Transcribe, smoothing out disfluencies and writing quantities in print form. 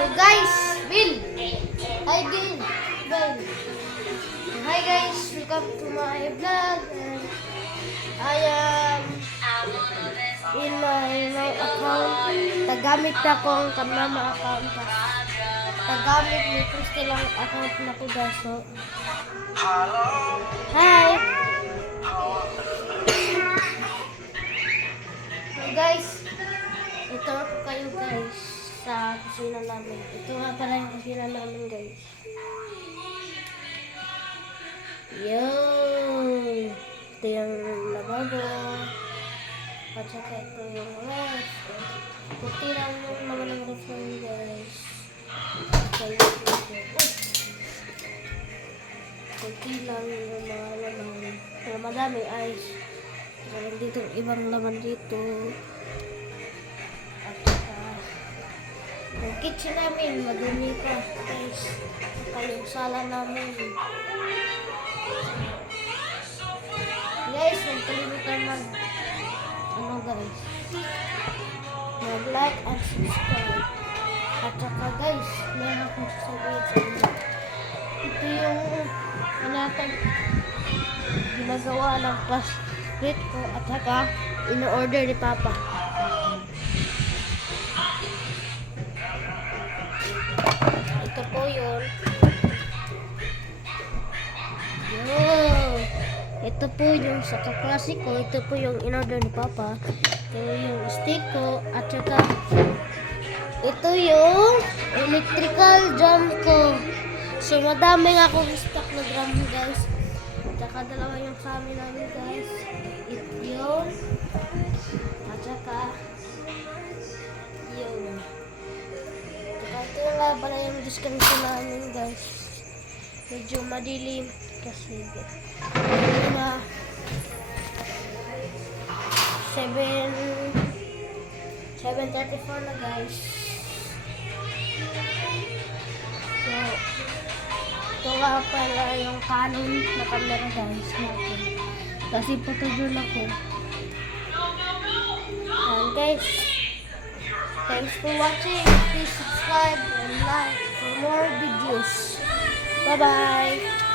So guys, Bill. Hi Bill. Bill. Hi guys, welcome to my vlog. And I am in my account. Tagamit na ko ang kanama account. Tagamit ni Christy lang account na ko guys. So, hi. So guys, ito ako kayo guys sa kusina namin. Ito nga pala yung kusina namin guys. Yo! Ito yung lababo. At saka ito yung ref. Puti lang yung naman ng ref namin guys. Puti lang yung mga laman. Pero madami ice. Meron dito ibang laman dito. At saka yung kitchen namin, madumi pa guys. Saka yung sala namin. Guys, huwag kalimutan guys, mag-like and subscribe. At saka guys, meron akong sasabihin sa inyo. Ito yung ginagawa ng plastic ko at saka ino-order ni Papa. Ito po yun. Ito po yung sa kaklase ko. Ito po yung in-order ni Papa. Ito yung stick ko. At saka ito yung electrical drum ko. So madami nga akong stock na drum guys. At saka dalawa yung kami namin guys. Ito yun. At saka yun. At saka ito nga pala yung description namin guys. Medyo madilim kasi na 7:34 na guys. So ito nga pala yung Canon na camera guys natin. Kasi photographer ako. And guys, thanks for watching. Please subscribe and like for more videos. Bye bye.